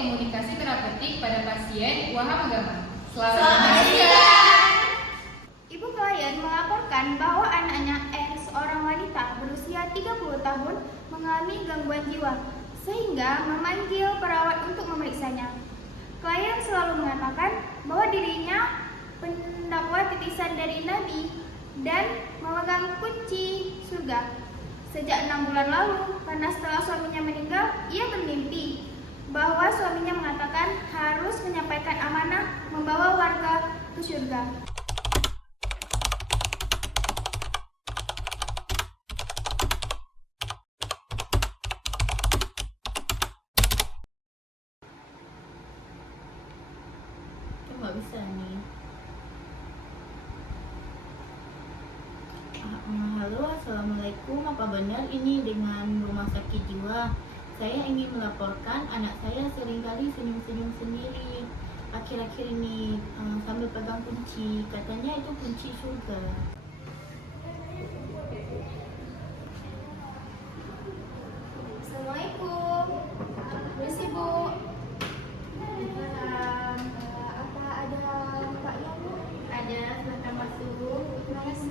komunikasi terapeutik pada pasien Waham Agama. Selamat siang. Ibu klien melaporkan bahwa anaknya seorang wanita berusia 30 tahun mengalami gangguan jiwa sehingga memanggil perawat untuk memeriksanya. Klien selalu mengatakan bahwa dirinya pendakwa titisan dari Nabi dan memegang kunci surga sejak 6 bulan lalu, karena setelah suaminya meninggal, ia bermimpi bahwa suaminya mengatakan harus menyampaikan amanah membawa warga ke surga. Nggak bisa nih. Halo, assalamualaikum. Apa benar ini dengan rumah sakit jiwa? Saya ingin melaporkan anak saya seringkali senyum-senyum sendiri. Akhir-akhir ini sambil pegang kunci, katanya itu kunci surga. Assalamualaikum. Permisi, Bu. Apa ada Mbaknya, Bu? Ada, silakan masuk. Terima kasih.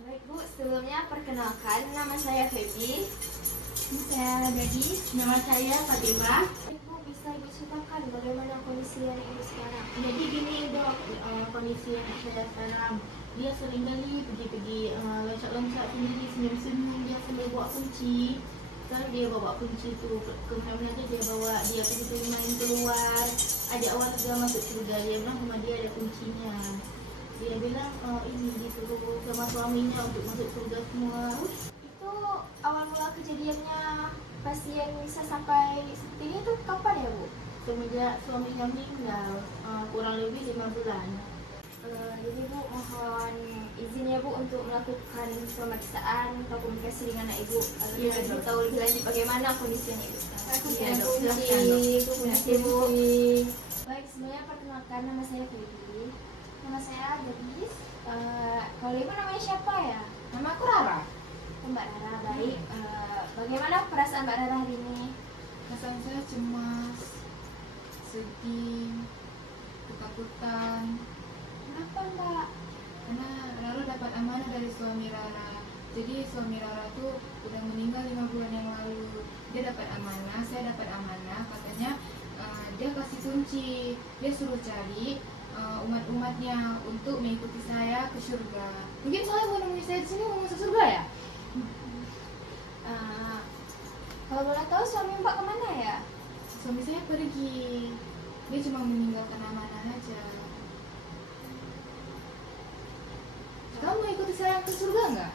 Baik, Bu. Sebelumnya perkenalkan, nama saya Feby. Saya Gadis. Nama saya Fatimah. Ibu bisa Ibu ceritakan bagaimana kondisi dari Ibu sekarang? Jadi gini dok, kondisi anak saya sekarang, dia seringkali pergi-pergi loncat-loncat sendiri, senyum-senyum, dia sambil bawa kunci. Sekarang dia bawa kunci tu ke mana dia bawa, dia pergi main keluar, ada warga masuk surga, dia bilang rumah dia ada kuncinya. Dia bilang ini disuruh sama suaminya untuk masuk surga semua. Itu awal mula kejadiannya pasien bisa sampai seperti ini tuh kapan ya, Bu? Semenjak suaminya meninggal, kurang lebih 5 bulan. Jadi Bu, mohon izin ya Bu untuk melakukan pemeriksaan atau komunikasi dengan anak Ibu agar Ibu tahu lebih lanjut bagaimana kondisinya Ibu sekarang. Iya, dok. Terima kasih Bu. Baik, sebelumnya perkenalkan, nama saya Feby. Nama saya Gadis. Kalau Ibu namanya siapa ya? Nama aku Rara. Mbak Rara. Baik. Bagaimana perasaan Mbak Rara hari ini? Perasaan saya cemas, sedih, ketakutan. Kenapa Mbak? Karena Rara dapat amanah dari suami Rara. Jadi suami Rara tuh udah meninggal 5 bulan yang lalu. Dia dapat amanah, saya dapat amanah. Katanya dia kasih kunci. Dia suruh cari umat-umatnya untuk mengikuti saya ke surga. Mungkin soalnya mau nemuin saya di sini mau masuk surga ya? Kalau boleh tahu suami Mbak kemana ya? Suami saya pergi. Dia cuma meninggalkan amanah aja. Kamu mau ikuti saya ke surga nggak?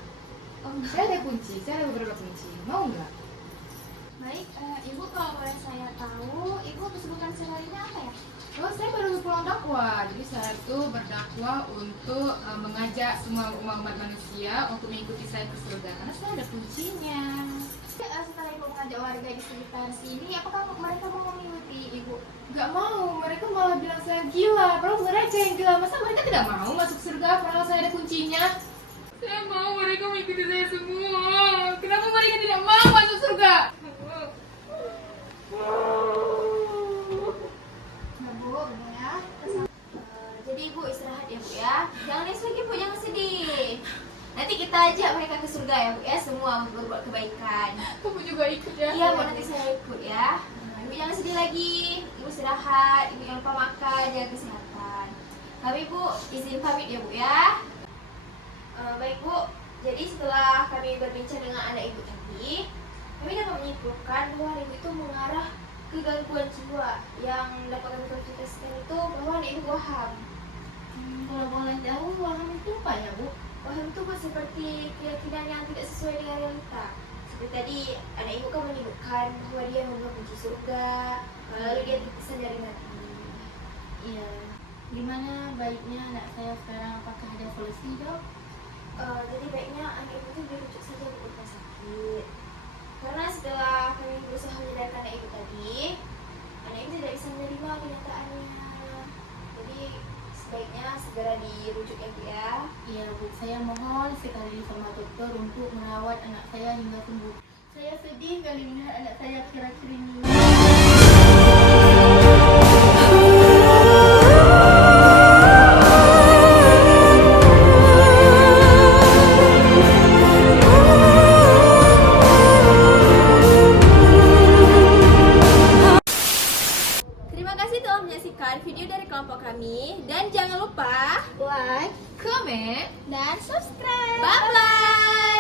Oh, Saya ada kunci, saya ada beberapa kunci. Mau nggak? baik. Ibu kalau boleh saya tahu, Ibu kesibukan sehari-harinya apa ya? Oh, saya baru pulang dakwah. Jadi saya tuh berdakwah untuk mengajak semua umat manusia untuk mengikuti saya ke surga. Karena saya ada kuncinya. Setelah Ibu mengajak warga di sekitar sini, apakah mereka mau mengikuti Ibu? Nggak mau, mereka malah bilang saya gila. Padahal mereka yang gila. Masa mereka tidak mau masuk surga padahal saya ada kuncinya? Saya mau mereka mengikuti saya semua. Kenapa mereka tidak mau masuk surga? Nah Bu, benar ya. Jadi Ibu istirahat ya Bu ya. Jangan nangis lagi Bu, jangan sedih. Nanti kita ajak mereka ke surga ya Bu ya, semua untuk berbuat kebaikan. Kamu juga ikut ya? Iya Bu, nanti saya ikut ya. Ibu jangan sedih lagi. Ibu istirahat, Ibu jangan lupa makan, jaga kesehatan. Kami Bu izin pamit ya Bu ya. Baik Bu, jadi setelah kami berbincang dengan anak Ibu tadi, kami dapat menyimpulkan bahwa Ibu itu mengarah ke gangguan jiwa yang dapat kami konsultasikan itu bahwa anak Ibu waham. Kalau boleh tahu, waham itu apa ya Bu? Waham itu Bu seperti keyakinan yang tidak sesuai dengan realita. Seperti tadi anak Ibu kan menyebutkan bahwa dia memegang kunci surga, lalu dia terkesan dari Nabi. Iya. Gimana baiknya anak saya sekarang? Apakah ada solusi dok? Jadi baiknya anak Ibu itu dirujuk saja ke rumah sakit. Karena setelah kami berusaha menyadarkan anak Ibu tadi, anak Ibu tidak bisa menerima kenyataannya. Jadi sebaiknya segera dirujuk ya Bu ya. Iya Bu, saya mohon sekali sama dokter untuk merawat anak saya hingga sembuh. Saya sedih kali melihat anak saya akhir-akhir ini. Terima kasih telah menyaksikan video dari kelompok kami dan jangan lupa Like, Comment Dan subscribe. bye bye.